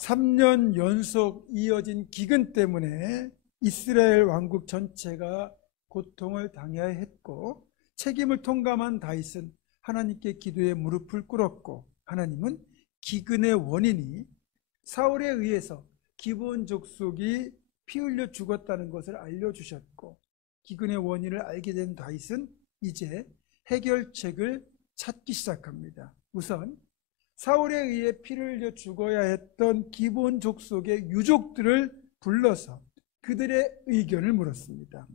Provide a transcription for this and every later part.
3년 연속 이어진 기근 때문에 이스라엘 왕국 전체가 고통을 당해야 했고, 책임을 통감한 다윗은 하나님께 기도에 무릎을 꿇었고, 하나님은 기근의 원인이 사울에 의해서 기브온 족속이 피 흘려 죽었다는 것을 알려주셨고, 기근의 원인을 알게 된 다윗은 이제 해결책을 찾기 시작합니다. 우선 사울에 의해 피를 흘려 죽어야 했던 기브온 족속의 유족들을 불러서 그들의 의견을 물었습니다.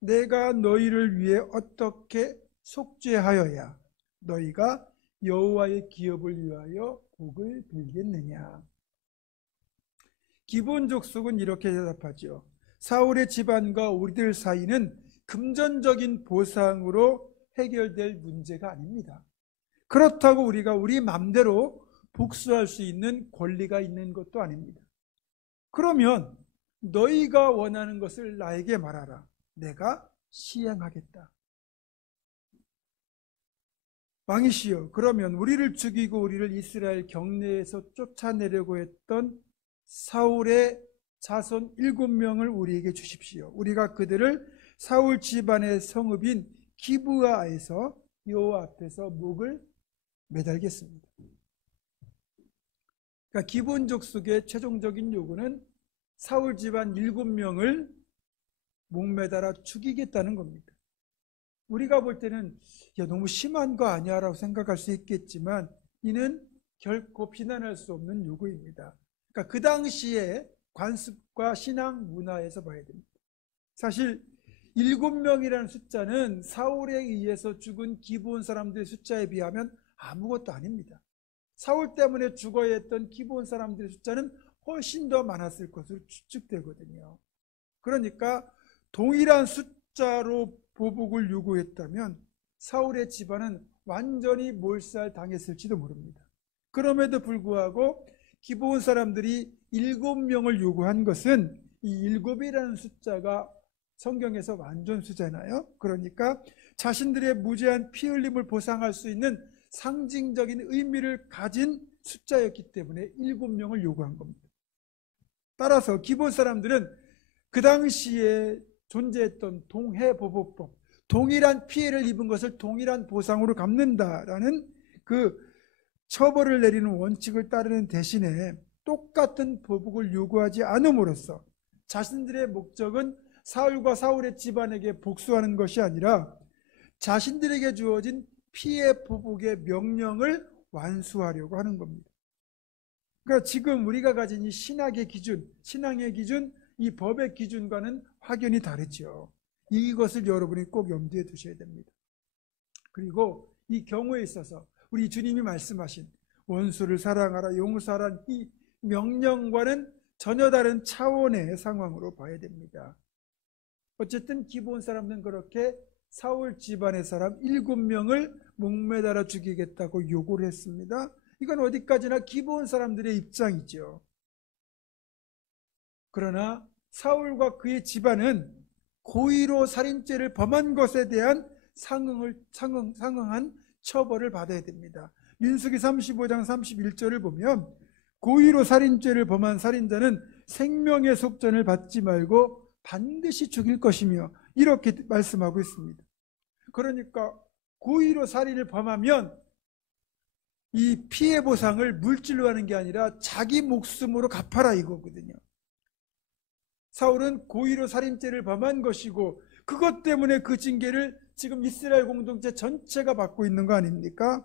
내가 너희를 위해 어떻게 속죄하여야 너희가 여호와의 기업을 위하여 복을 빌겠느냐. 기브온 족속은 이렇게 대답하죠. 사울의 집안과 우리들 사이는 금전적인 보상으로 해결될 문제가 아닙니다. 그렇다고 우리가 우리 맘대로 복수할 수 있는 권리가 있는 것도 아닙니다. 그러면 너희가 원하는 것을 나에게 말하라. 내가 시행하겠다. 왕이시여, 그러면 우리를 죽이고 우리를 이스라엘 경내에서 쫓아내려고 했던 사울의 자손 7명을 우리에게 주십시오. 우리가 그들을 사울 집안의 성읍인 기브아에서 여호와 앞에서 목을 매달겠습니다. 그러니까 기브온 족속의 최종적인 요구는 사울 집안 7명을 목매달아 죽이겠다는 겁니다. 우리가 볼 때는 너무 심한 거 아니야 라고 생각할 수 있겠지만, 이는 결코 비난할 수 없는 요구입니다. 그러니까 그 당시에 관습과 신앙 문화에서 봐야 됩니다. 사실 7명이라는 숫자는 사울에 의해서 죽은 기브온 사람들의 숫자에 비하면 아무것도 아닙니다. 사울 때문에 죽어야 했던 기브온 사람들의 숫자는 훨씬 더 많았을 것으로 추측되거든요. 그러니까 동일한 숫자로 보복을 요구했다면 사울의 집안은 완전히 몰살당했을지도 모릅니다. 그럼에도 불구하고 기브온 사람들이 7명을 요구한 것은 이 7이라는 숫자가 성경에서 완전수잖아요. 그러니까 자신들의 무죄한 피 흘림을 보상할 수 있는 상징적인 의미를 가진 숫자였기 때문에 7명을 요구한 겁니다. 따라서 기브온 사람들은 그 당시에 존재했던 동해보복법, 동일한 피해를 입은 것을 동일한 보상으로 갚는다라는 그 처벌을 내리는 원칙을 따르는 대신에 똑같은 보복을 요구하지 않음으로써 자신들의 목적은 사울과 사울의 집안에게 복수하는 것이 아니라 자신들에게 주어진 피해 보복의 명령을 완수하려고 하는 겁니다. 그러니까 지금 우리가 가진 이 신학의 기준, 신앙의 기준, 이 법의 기준과는 확연히 다르죠. 이것을 여러분이 꼭 염두에 두셔야 됩니다. 그리고 이 경우에 있어서 우리 주님이 말씀하신 원수를 사랑하라, 용서하라 이 명령과는 전혀 다른 차원의 상황으로 봐야 됩니다. 어쨌든 기브온 사람들은 그렇게 사울 집안의 사람 7명을 목매달아 죽이겠다고 요구를 했습니다. 이건 어디까지나 기브온 사람들의 입장이죠. 그러나 사울과 그의 집안은 고의로 살인죄를 범한 것에 대한 상응한 처벌을 받아야 됩니다. 민수기 35장 31절을 보면 고의로 살인죄를 범한 살인자는 생명의 속전을 받지 말고 반드시 죽일 것이며 이렇게 말씀하고 있습니다. 그러니까 고의로 살인을 범하면 이 피해 보상을 물질로 하는 게 아니라 자기 목숨으로 갚아라 이거거든요. 사울은 고의로 살인죄를 범한 것이고 그것 때문에 그 징계를 지금 이스라엘 공동체 전체가 받고 있는 거 아닙니까?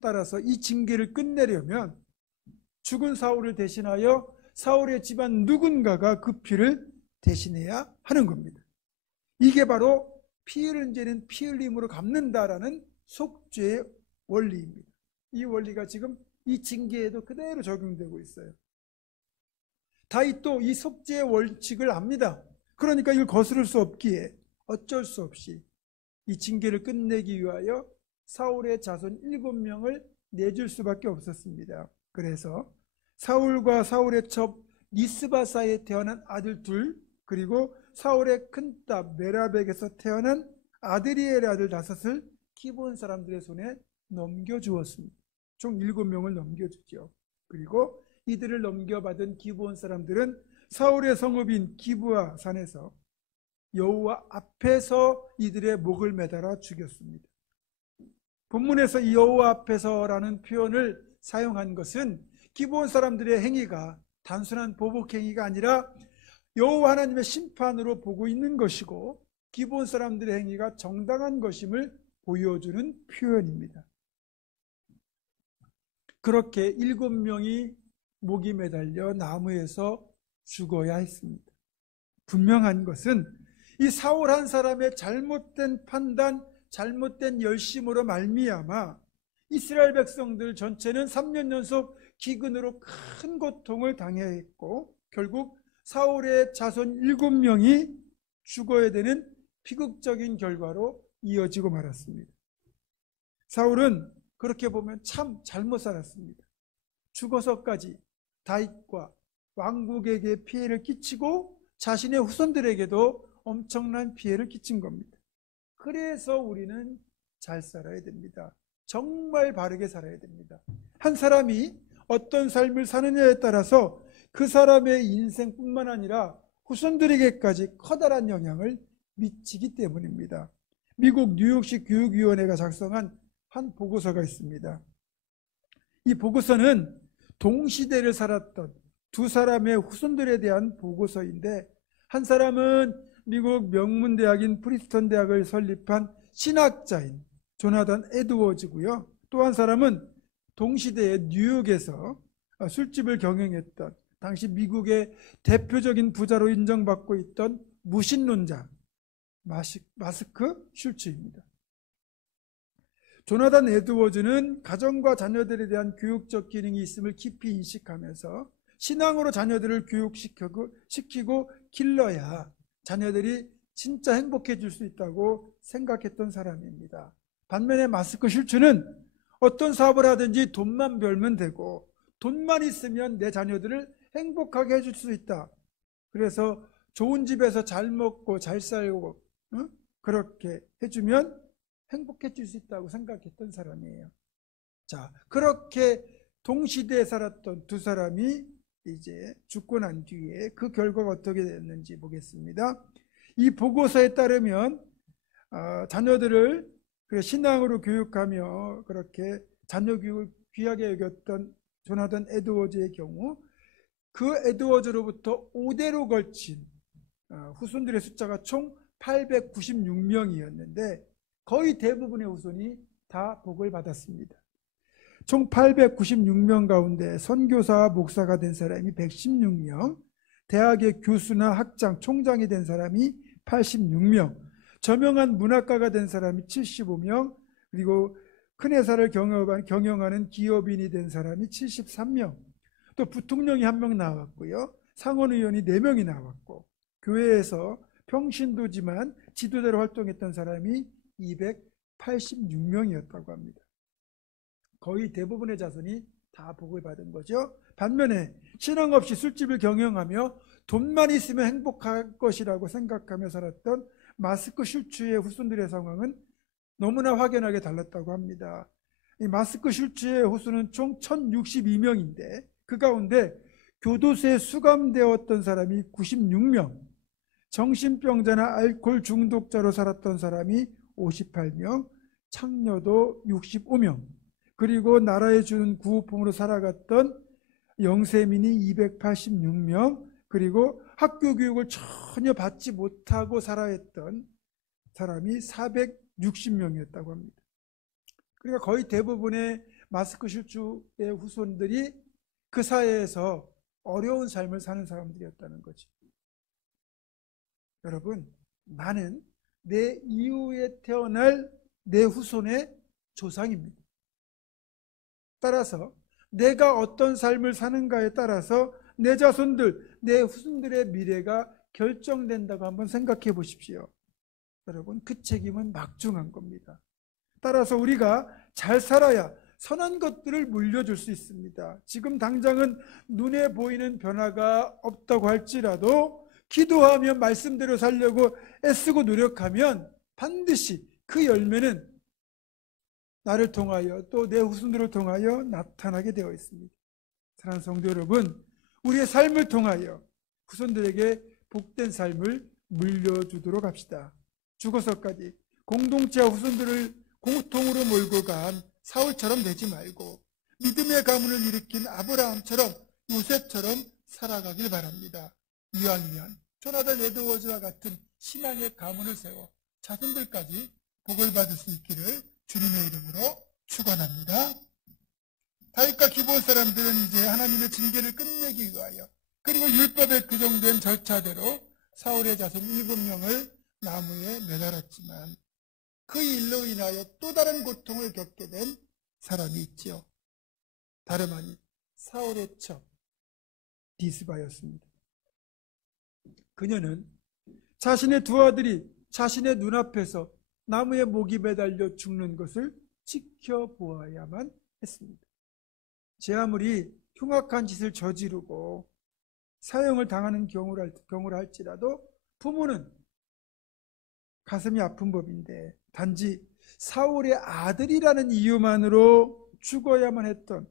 따라서 이 징계를 끝내려면 죽은 사울을 대신하여 사울의 집안 누군가가 그 피를 대신해야 하는 겁니다. 이게 바로 피 흘린 죄는 피 흘림으로 갚는다라는 속죄의 원리입니다. 이 원리가 지금 이 징계에도 그대로 적용되고 있어요. 다윗도 이 속죄의 원칙을 압니다. 그러니까 이걸 거스를 수 없기에 어쩔 수 없이 이 징계를 끝내기 위하여 사울의 자손 7명을 내줄 수밖에 없었습니다. 그래서 사울과 사울의 첩 리스바사에 태어난 아들 2, 그리고 사울의 큰딸 메라벡에서 태어난 아드리엘의 아들 5을 기브온 사람들의 손에 넘겨주었습니다. 총 7명을 넘겨주죠. 그리고 이들을 넘겨받은 기브온 사람들은 사울의 성읍인 기브아 산에서 여호와 앞에서 이들의 목을 매달아 죽였습니다. 본문에서 이 여호와 앞에서라는 표현을 사용한 것은 기브온 사람들의 행위가 단순한 보복 행위가 아니라 여호와 하나님의 심판으로 보고 있는 것이고 기브온 사람들의 행위가 정당한 것임을 보여주는 표현입니다. 그렇게 7명이 목이 매달려 나무에서 죽어야 했습니다. 분명한 것은 이 사울 한 사람의 잘못된 판단, 잘못된 열심으로 말미암아 이스라엘 백성들 전체는 3년 연속 기근으로 큰 고통을 당해야 했고 결국 사울의 자손 7명이 죽어야 되는 비극적인 결과로 이어지고 말았습니다. 사울은 그렇게 보면 참 잘못 살았습니다. 죽어서까지 다윗과 왕국에게 피해를 끼치고 자신의 후손들에게도 엄청난 피해를 끼친 겁니다. 그래서 우리는 잘 살아야 됩니다. 정말 바르게 살아야 됩니다. 한 사람이 어떤 삶을 사느냐에 따라서 그 사람의 인생뿐만 아니라 후손들에게까지 커다란 영향을 미치기 때문입니다. 미국 뉴욕시 교육위원회가 작성한 한 보고서가 있습니다. 이 보고서는 동시대를 살았던 두 사람의 후손들에 대한 보고서인데 한 사람은 미국 명문대학인 프리스턴 대학을 설립한 신학자인 조나단 에드워즈고요. 또 한 사람은 동시대의 뉴욕에서 술집을 경영했던 당시 미국의 대표적인 부자로 인정받고 있던 무신론자 마스크 슐츠입니다. 조나단 에드워즈는 가정과 자녀들에 대한 교육적 기능이 있음을 깊이 인식하면서 신앙으로 자녀들을 교육시키고 길러야 자녀들이 진짜 행복해질 수 있다고 생각했던 사람입니다. 반면에 마스크 슐츠는 어떤 사업을 하든지 돈만 벌면 되고 돈만 있으면 내 자녀들을 행복하게 해줄 수 있다. 그래서 좋은 집에서 잘 먹고 잘 살고 그렇게 해주면 행복해질 수 있다고 생각했던 사람이에요. 자, 그렇게 동시대에 살았던 두 사람이 이제 죽고 난 뒤에 그 결과가 어떻게 됐는지 보겠습니다. 이 보고서에 따르면 자녀들을 신앙으로 교육하며 그렇게 자녀 교육을 귀하게 여겼던 조나단 에드워즈의 경우 그 에드워즈로부터 5대로 걸친 후손들의 숫자가 총 896명이었는데 거의 대부분의 후손이 다 복을 받았습니다. 총 896명 가운데 선교사와 목사가 된 사람이 116명, 대학의 교수나 학장, 총장이 된 사람이 86명, 저명한 문학가가 된 사람이 75명, 그리고 큰 회사를 경영하는 기업인이 된 사람이 73명, 또 부통령이 1명 나왔고요. 상원의원이 4명이 나왔고 교회에서 평신도지만 지도자로 활동했던 사람이 286명이었다고 합니다. 거의 대부분의 자손이 다 복을 받은 거죠. 반면에 신앙 없이 술집을 경영하며 돈만 있으면 행복할 것이라고 생각하며 살았던 마스크 슐츠의 후손들의 상황은 너무나 확연하게 달랐다고 합니다. 이 마스크 슐츠의 후손은 총 1062명인데 그 가운데 교도소에 수감되었던 사람이 96명, 정신병자나 알코올 중독자로 살았던 사람이 58명, 창녀도 65명, 그리고 나라에 주는 구호품으로 살아갔던 영세민이 286명, 그리고 학교 교육을 전혀 받지 못하고 살아했던 사람이 460명이었다고 합니다. 그러니까 거의 대부분의 마스크 슐츠의 후손들이 그 사회에서 어려운 삶을 사는 사람들이었다는 거죠. 여러분, 나는 내 이후에 태어날 내 후손의 조상입니다. 따라서 내가 어떤 삶을 사는가에 따라서 내 자손들, 내 후손들의 미래가 결정된다고 한번 생각해 보십시오. 여러분, 그 책임은 막중한 겁니다. 따라서 우리가 잘 살아야 선한 것들을 물려줄 수 있습니다. 지금 당장은 눈에 보이는 변화가 없다고 할지라도 기도하며 말씀대로 살려고 애쓰고 노력하면 반드시 그 열매는 나를 통하여 또 내 후손들을 통하여 나타나게 되어 있습니다. 사랑하는 성도 여러분, 우리의 삶을 통하여 후손들에게 복된 삶을 물려주도록 합시다. 죽어서까지 공동체와 후손들을 고통으로 몰고 간 사울처럼 되지 말고 믿음의 가문을 일으킨 아브라함처럼 요셉처럼 살아가길 바랍니다. 이왕이면 조나단 에드워즈와 같은 신앙의 가문을 세워 자손들까지 복을 받을 수 있기를 주님의 이름으로 축원합니다. 다윗과 기브온 사람들은 이제 하나님의 징계를 끝내기 위하여 그리고 율법에 규정된 절차대로 사울의 자손 7명을 나무에 매달았지만 그 일로 인하여 또 다른 고통을 겪게 된 사람이 있지요. 다름 아닌 사울의 첩 리스바였습니다. 그녀는 자신의 두 아들이 자신의 눈앞에서 나무에 목이 매달려 죽는 것을 지켜보아야만 했습니다. 제 아무리 흉악한 짓을 저지르고 사형을 당하는 경우를 할지라도 부모는 가슴이 아픈 법인데 단지 사울의 아들이라는 이유만으로 죽어야만 했던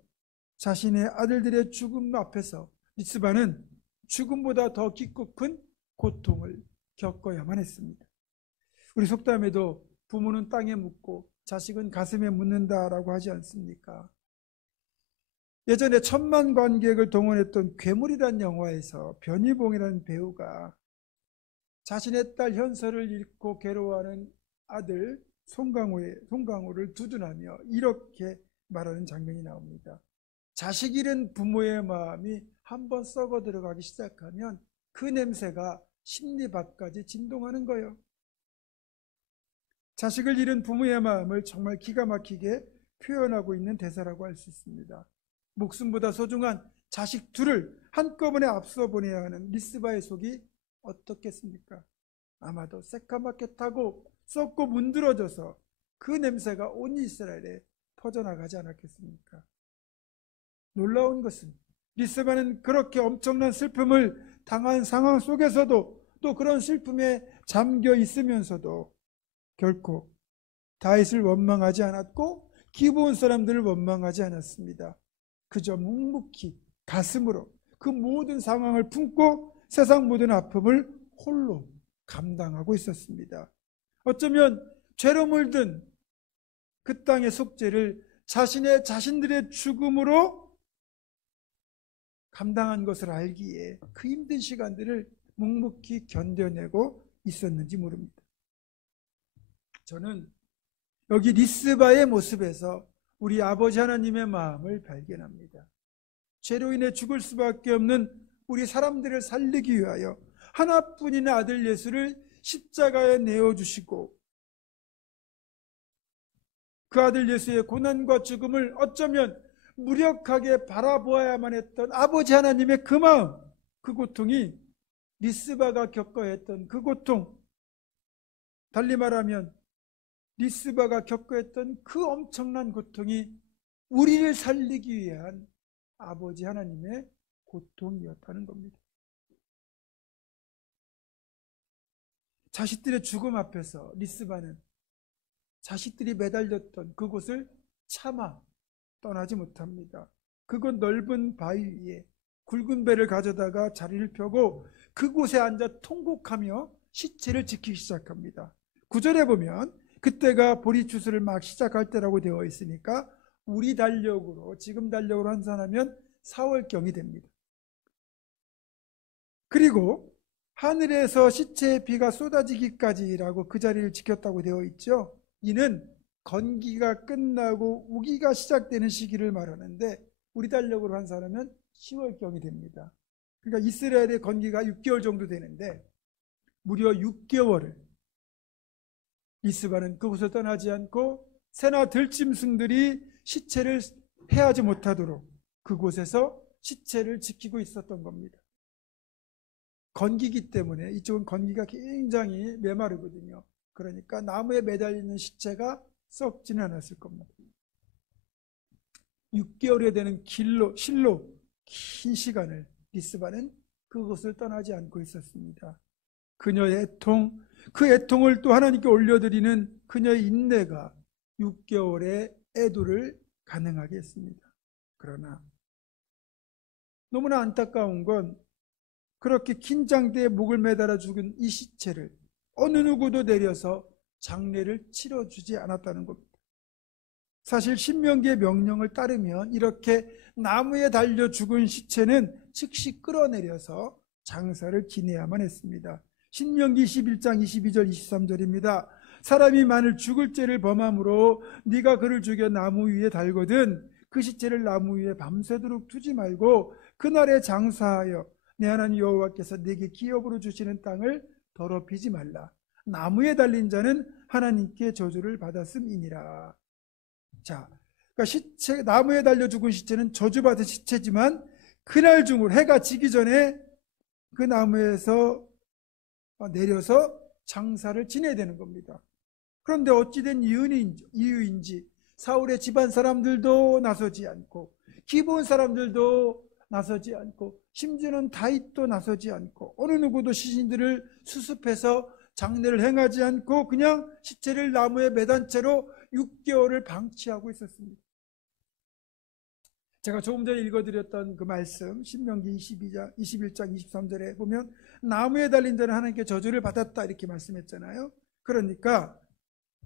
자신의 아들들의 죽음 앞에서 리스바는 죽음보다 더 깊고 큰 고통을 겪어야만 했습니다. 우리 속담에도 부모는 땅에 묻고 자식은 가슴에 묻는다라고 하지 않습니까? 예전에 천만 관객을 동원했던 괴물이라는 영화에서 변희봉이라는 배우가 자신의 딸 현서를 잃고 괴로워하는 아들 송강호를 두둔하며 이렇게 말하는 장면이 나옵니다. 자식 잃은 부모의 마음이 한번 썩어 들어가기 시작하면 그 냄새가 심리 밖까지 진동하는 거예요. 자식을 잃은 부모의 마음을 정말 기가 막히게 표현하고 있는 대사라고 할 수 있습니다. 목숨보다 소중한 자식 둘을 한꺼번에 앞서 보내야 하는 리스바의 속이 어떻겠습니까? 아마도 새까맣게 타고 썩고 문드러져서 그 냄새가 온 이스라엘에 퍼져나가지 않았겠습니까? 놀라운 것은 리스바는 그렇게 엄청난 슬픔을 당한 상황 속에서도 또 그런 슬픔에 잠겨 있으면서도 결코 다윗을 원망하지 않았고 기브온 사람들을 원망하지 않았습니다. 그저 묵묵히 가슴으로 그 모든 상황을 품고 세상 모든 아픔을 홀로 감당하고 있었습니다. 어쩌면 죄로 물든 그 땅의 속죄를 자신들의 죽음으로 감당한 것을 알기에 그 힘든 시간들을 묵묵히 견뎌내고 있었는지 모릅니다. 저는 여기 리스바의 모습에서 우리 아버지 하나님의 마음을 발견합니다. 죄로 인해 죽을 수밖에 없는 우리 사람들을 살리기 위하여 하나뿐인 아들 예수를 십자가에 내어주시고 그 아들 예수의 고난과 죽음을 어쩌면 무력하게 바라보아야만 했던 아버지 하나님의 그 마음, 그 고통이 리스바가 겪어야 했던 그 고통, 달리 말하면 리스바가 겪어야 했던 그 엄청난 고통이 우리를 살리기 위한 아버지 하나님의 고통이었다는 겁니다. 자식들의 죽음 앞에서 리스바는 자식들이 매달렸던 그곳을 차마 떠나지 못합니다. 그곳 넓은 바위 위에 굵은 배를 가져다가 자리를 펴고 그곳에 앉아 통곡하며 시체를 지키기 시작합니다. 9절에 보면 그때가 보리추수를 막 시작할 때라고 되어 있으니까 우리 달력으로 지금 달력으로 환산하면 4월경이 됩니다. 그리고 하늘에서 시체의 비가 쏟아지기까지라고 그 자리를 지켰다고 되어 있죠. 이는 건기가 끝나고 우기가 시작되는 시기를 말하는데 우리 달력으로 환산하면 10월경이 됩니다. 그러니까 이스라엘의 건기가 6개월 정도 되는데 무려 6개월을 리스바는 그곳을 떠나지 않고 새나 들짐승들이 시체를 해하지 못하도록 그곳에서 시체를 지키고 있었던 겁니다. 건기기 때문에 이쪽은 건기가 굉장히 메마르거든요. 그러니까 나무에 매달리는 시체가 썩지는 않았을 겁니다. 6개월에 되는 실로 긴 시간을 리스바는 그곳을 떠나지 않고 있었습니다. 그녀의 애통, 그 애통을 또 하나님께 올려드리는 그녀의 인내가 6개월의 애도를 가능하게 했습니다. 그러나 너무나 안타까운 건 그렇게 긴장대에 목을 매달아 죽은 이 시체를 어느 누구도 내려서 장례를 치러주지 않았다는 겁니다. 사실 신명기의 명령을 따르면 이렇게 나무에 달려 죽은 시체는 즉시 끌어내려서 장사를 지내야만 했습니다. 신명기 21장 22절 23절입니다. 사람이 만일 죽을 죄를 범함으로 네가 그를 죽여 나무 위에 달거든 그 시체를 나무 위에 밤새도록 두지 말고 그날에 장사하여 내 하나님 여호와께서 내게 기업으로 주시는 땅을 더럽히지 말라. 나무에 달린 자는 하나님께 저주를 받았음이니라. 자, 그러니까 시체, 나무에 달려 죽은 시체는 저주받은 시체지만 그날 중으로 해가 지기 전에 그 나무에서 내려서 장사를 지내야 되는 겁니다. 그런데 어찌된 이유인지 사울의 집안 사람들도 나서지 않고 기브온 사람들도 나서지 않고 심지어는 다윗도 나서지 않고 어느 누구도 시신들을 수습해서 장례를 행하지 않고 그냥 시체를 나무에 매단 채로 6개월을 방치하고 있었습니다. 제가 조금 전에 읽어드렸던 그 말씀 신명기 21장 23절에 보면 나무에 달린 자는 하나님께 저주를 받았다 이렇게 말씀했잖아요. 그러니까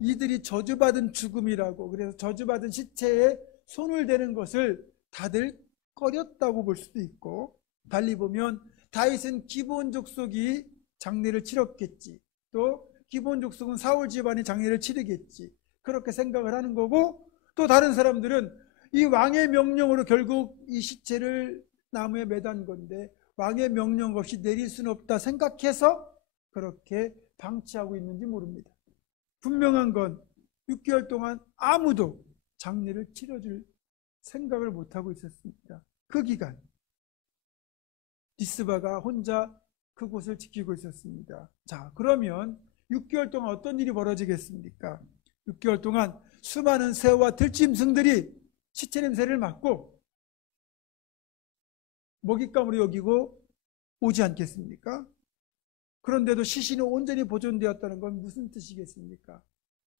이들이 저주받은 죽음이라고, 그래서 저주받은 시체에 손을 대는 것을 다들 꺼렸다고 볼 수도 있고, 달리 보면 다윗은 기브온 족속이 장례를 치렀겠지, 또 기브온 족속은 사울 집안이 장례를 치르겠지, 그렇게 생각을 하는 거고, 또 다른 사람들은 이 왕의 명령으로 결국 이 시체를 나무에 매단 건데 왕의 명령 없이 내릴 수는 없다 생각해서 그렇게 방치하고 있는지 모릅니다. 분명한 건 6개월 동안 아무도 장례를 치러줄 생각을 못하고 있었습니다. 그 기간 리스바가 혼자 그곳을 지키고 있었습니다. 자, 그러면 6개월 동안 어떤 일이 벌어지겠습니까? 6개월 동안 수많은 새와 들짐승들이 시체 냄새를 맡고 먹잇감으로 여기고 오지 않겠습니까? 그런데도 시신이 온전히 보존되었다는 건 무슨 뜻이겠습니까?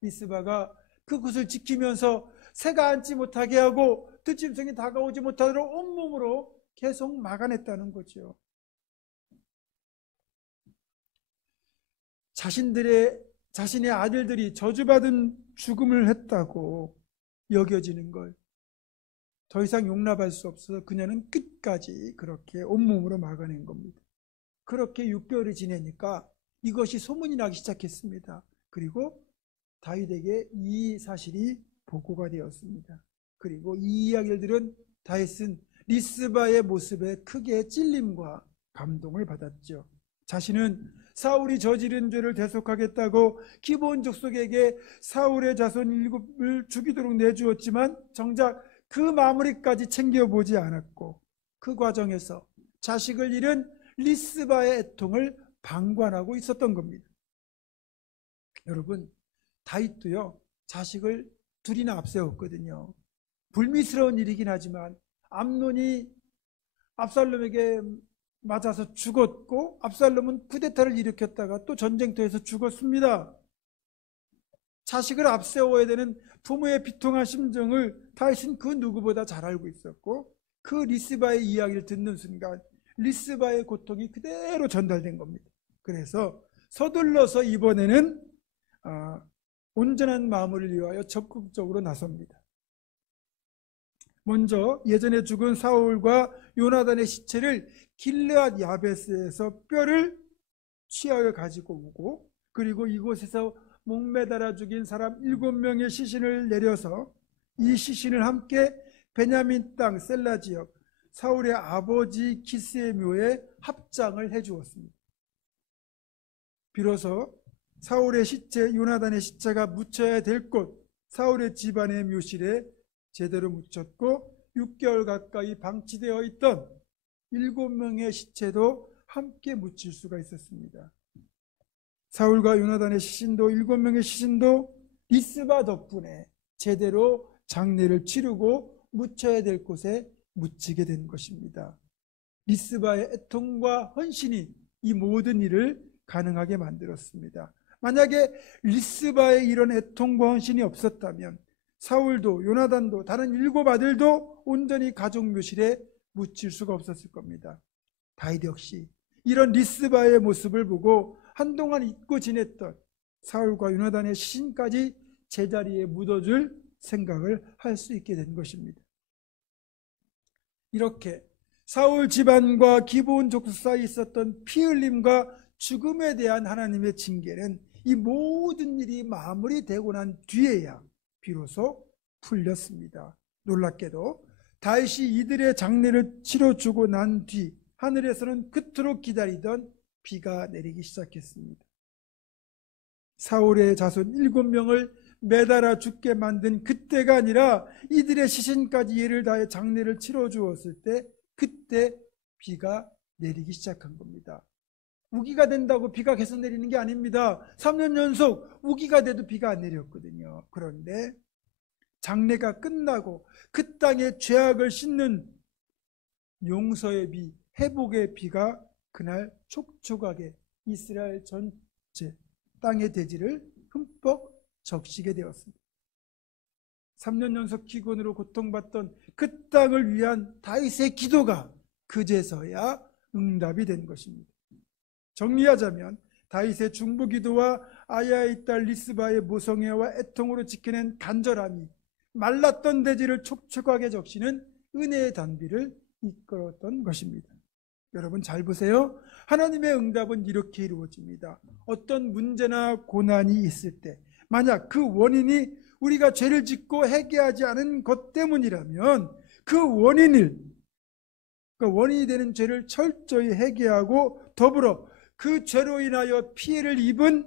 리스바가 그곳을 지키면서 새가 앉지 못하게 하고 들짐승이 다가오지 못하도록 온몸으로 계속 막아냈다는 거죠. 자신의 아들들이 저주받은 죽음을 했다고 여겨지는 걸 더 이상 용납할 수 없어서 그녀는 끝까지 그렇게 온몸으로 막아낸 겁니다. 그렇게 6개월이 지내니까 이것이 소문이 나기 시작했습니다. 그리고 다윗에게 이 사실이 보고가 되었습니다. 그리고 이 이야기를 들은 다윗은 리스바의 모습에 크게 찔림과 감동을 받았죠. 자신은 사울이 저지른 죄를 대속하겠다고 기브온 족속에게 사울의 자손 7을 죽이도록 내주었지만 정작 그 마무리까지 챙겨보지 않았고 그 과정에서 자식을 잃은 리스바의 애통을 방관하고 있었던 겁니다. 여러분, 다윗도요 자식을 둘이나 앞세웠거든요. 불미스러운 일이긴 하지만 암논이 압살롬에게 맞아서 죽었고 압살롬은 쿠데타를 일으켰다가 또 전쟁터에서 죽었습니다. 자식을 앞세워야 되는 부모의 비통한 심정을 다윗은 그 누구보다 잘 알고 있었고 그 리스바의 이야기를 듣는 순간 리스바의 고통이 그대로 전달된 겁니다. 그래서 서둘러서 이번에는 온전한 마무리를 위하여 적극적으로 나섭니다. 먼저 예전에 죽은 사울과 요나단의 시체를 길르앗 야베스에서 뼈를 취하여 가지고 오고 그리고 이곳에서 목매달아 죽인 사람 7명의 시신을 내려서 이 시신을 함께 베냐민 땅 셀라 지역 사울의 아버지 기스의 묘에 합장을 해주었습니다. 비로소 사울의 시체, 요나단의 시체가 묻혀야 될 곳 사울의 집안의 묘실에 제대로 묻혔고 6개월 가까이 방치되어 있던 7명의 시체도 함께 묻힐 수가 있었습니다. 사울과 요나단의 시신도 7명의 시신도 리스바 덕분에 제대로 장례를 치르고 묻혀야 될 곳에 묻히게 된 것입니다. 리스바의 애통과 헌신이 이 모든 일을 가능하게 만들었습니다. 만약에 리스바의 이런 애통과 헌신이 없었다면 사울도 요나단도 다른 7 아들도 온전히 가족 묘실에 묻힐 수가 없었을 겁니다. 다윗 역시 이런 리스바의 모습을 보고 한동안 잊고 지냈던 사울과 요나단의 시신까지 제자리에 묻어줄 생각을 할 수 있게 된 것입니다. 이렇게 사울 집안과 기브온 족속 사이에 있었던 피 흘림과 죽음에 대한 하나님의 징계는 이 모든 일이 마무리되고 난 뒤에야 비로소 풀렸습니다. 놀랍게도 다윗이 이들의 장례를 치러주고 난 뒤 하늘에서는 그토록 기다리던 비가 내리기 시작했습니다. 사울의 자손 7명을 매달아 죽게 만든 그때가 아니라 이들의 시신까지 예를 다해 장례를 치러주었을 때 그때 비가 내리기 시작한 겁니다. 우기가 된다고 비가 계속 내리는 게 아닙니다. 3년 연속 우기가 돼도 비가 안 내렸거든요. 그런데 장례가 끝나고 그 땅에 죄악을 씻는 용서의 비, 회복의 비가 그날 촉촉하게 이스라엘 전체 땅의 대지를 흠뻑 적시게 되었습니다. 3년 연속 기근으로 고통받던 그 땅을 위한 다윗의 기도가 그제서야 응답이 된 것입니다. 정리하자면 다윗의 중보기도와 아야의 딸 리스바의 모성애와 애통으로 지켜낸 간절함이 말랐던 대지를 촉촉하게 적시는 은혜의 단비를 이끌었던 것입니다. 여러분 잘 보세요. 하나님의 응답은 이렇게 이루어집니다. 어떤 문제나 고난이 있을 때 만약 그 원인이 우리가 죄를 짓고 회개하지 않은 것 때문이라면 그 원인이 되는 죄를 철저히 회개하고 더불어 그 죄로 인하여 피해를 입은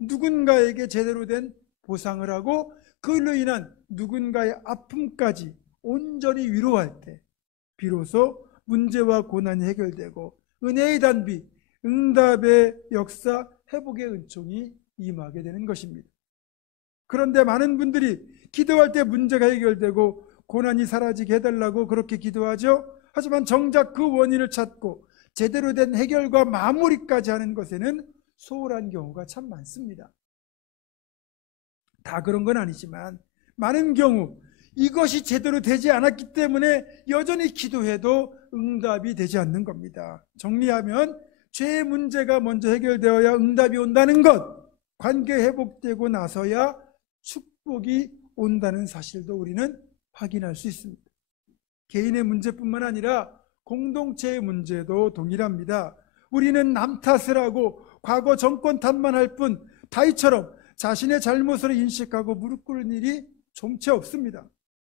누군가에게 제대로 된 보상을 하고 그로 인한 누군가의 아픔까지 온전히 위로할 때 비로소 문제와 고난이 해결되고 은혜의 단비, 응답의 역사, 회복의 은총이 임하게 되는 것입니다. 그런데 많은 분들이 기도할 때 문제가 해결되고 고난이 사라지게 해달라고 그렇게 기도하죠. 하지만 정작 그 원인을 찾고 제대로 된 해결과 마무리까지 하는 것에는 소홀한 경우가 참 많습니다. 다 그런 건 아니지만 많은 경우 이것이 제대로 되지 않았기 때문에 여전히 기도해도 응답이 되지 않는 겁니다. 정리하면 죄의 문제가 먼저 해결되어야 응답이 온다는 것, 관계 회복되고 나서야 축복이 온다는 사실도 우리는 확인할 수 있습니다. 개인의 문제뿐만 아니라 공동체의 문제도 동일합니다. 우리는 남 탓을 하고 과거 정권 탓만 할 뿐 다윗처럼 자신의 잘못을 인식하고 무릎 꿇는 일이 좀채 없습니다.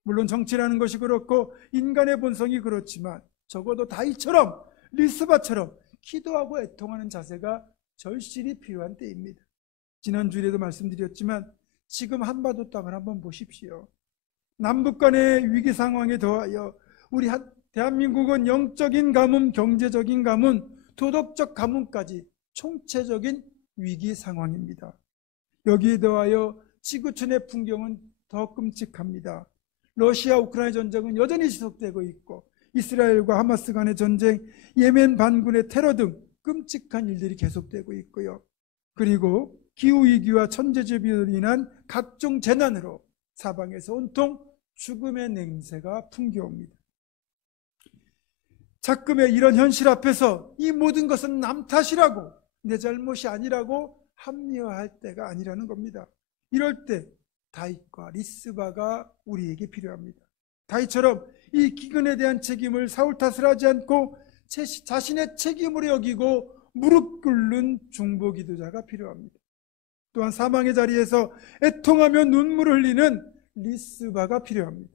물론 정치라는 것이 그렇고 인간의 본성이 그렇지만 적어도 다윗처럼 리스바처럼 기도하고 애통하는 자세가 절실히 필요한 때입니다. 지난주에도 말씀드렸지만 지금 한반도 땅을 한번 보십시오. 남북 간의 위기 상황에 더하여 우리 대한민국은 영적인 가뭄, 경제적인 가뭄, 도덕적 가뭄까지 총체적인 위기 상황입니다. 여기에 더하여 지구촌의 풍경은 더 끔찍합니다. 러시아 우크라이나 전쟁은 여전히 지속되고 있고 이스라엘과 하마스 간의 전쟁, 예멘 반군의 테러 등 끔찍한 일들이 계속되고 있고요. 그리고 기후위기와 천재지변으로 인한 각종 재난으로 사방에서 온통 죽음의 냄새가 풍겨옵니다. 자금의 이런 현실 앞에서 이 모든 것은 남 탓이라고, 내 잘못이 아니라고 합리화할 때가 아니라는 겁니다. 이럴 때 다윗과 리스바가 우리에게 필요합니다. 다윗처럼 이 기근에 대한 책임을 사울 탓을 하지 않고 자신의 책임으로 여기고 무릎 꿇는 중보 기도자가 필요합니다. 또한 사망의 자리에서 애통하며 눈물을 흘리는 리스바가 필요합니다.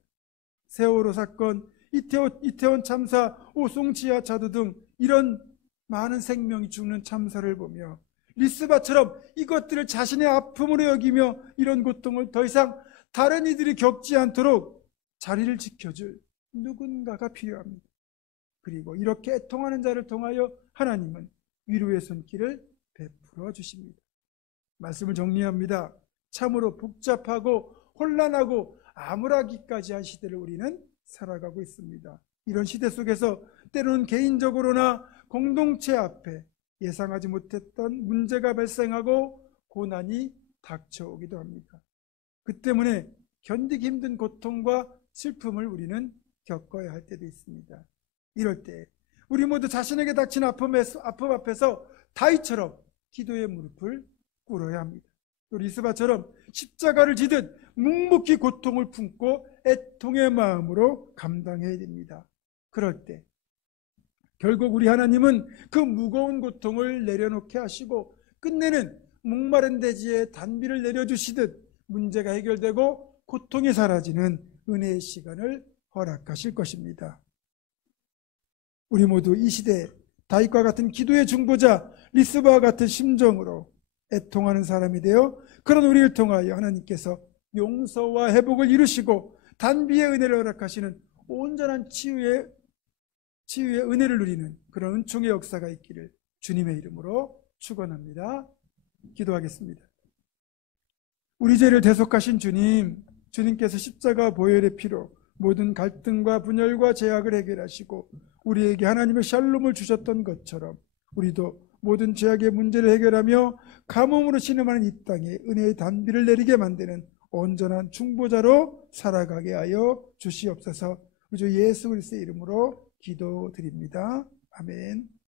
세월호 사건, 이태원 참사, 오송지하 차도 등 이런 많은 생명이 죽는 참사를 보며 리스바처럼 이것들을 자신의 아픔으로 여기며 이런 고통을 더 이상 다른 이들이 겪지 않도록 자리를 지켜줄 누군가가 필요합니다. 그리고 이렇게 애통하는 자를 통하여 하나님은 위로의 손길을 베풀어 주십니다. 말씀을 정리합니다. 참으로 복잡하고 혼란하고 암울하기까지 한 시대를 우리는 살아가고 있습니다. 이런 시대 속에서 때로는 개인적으로나 공동체 앞에 예상하지 못했던 문제가 발생하고 고난이 닥쳐오기도 합니다. 그 때문에 견디기 힘든 고통과 슬픔을 우리는 겪어야 할 때도 있습니다. 이럴 때 우리 모두 자신에게 닥친 아픔 앞에서 다윗처럼 기도의 무릎을 꿇어야 합니다. 또 리스바처럼 십자가를 지듯 묵묵히 고통을 품고 애통의 마음으로 감당해야 됩니다. 그럴 때 결국 우리 하나님은 그 무거운 고통을 내려놓게 하시고 끝내는 목마른 대지에 단비를 내려주시듯 문제가 해결되고 고통이 사라지는 은혜의 시간을 허락하실 것입니다. 우리 모두 이 시대 다윗과 같은 기도의 중보자 리스바와 같은 심정으로 애통하는 사람이 되어 그런 우리를 통하여 하나님께서 용서와 회복을 이루시고 단비의 은혜를 허락하시는 온전한 치유의 은혜를 누리는 그런 은총의 역사가 있기를 주님의 이름으로 축원합니다. 기도하겠습니다. 우리 죄를 대속하신 주님께서 십자가 보혈의 피로 모든 갈등과 분열과 제약을 해결하시고 우리에게 하나님의 샬롬을 주셨던 것처럼 우리도 모든 죄악의 문제를 해결하며 가뭄으로 신음하는 이 땅에 은혜의 단비를 내리게 만드는 온전한 중보자로 살아가게 하여 주시옵소서. 우리 주 예수 그리스도의 이름으로 기도드립니다. 아멘.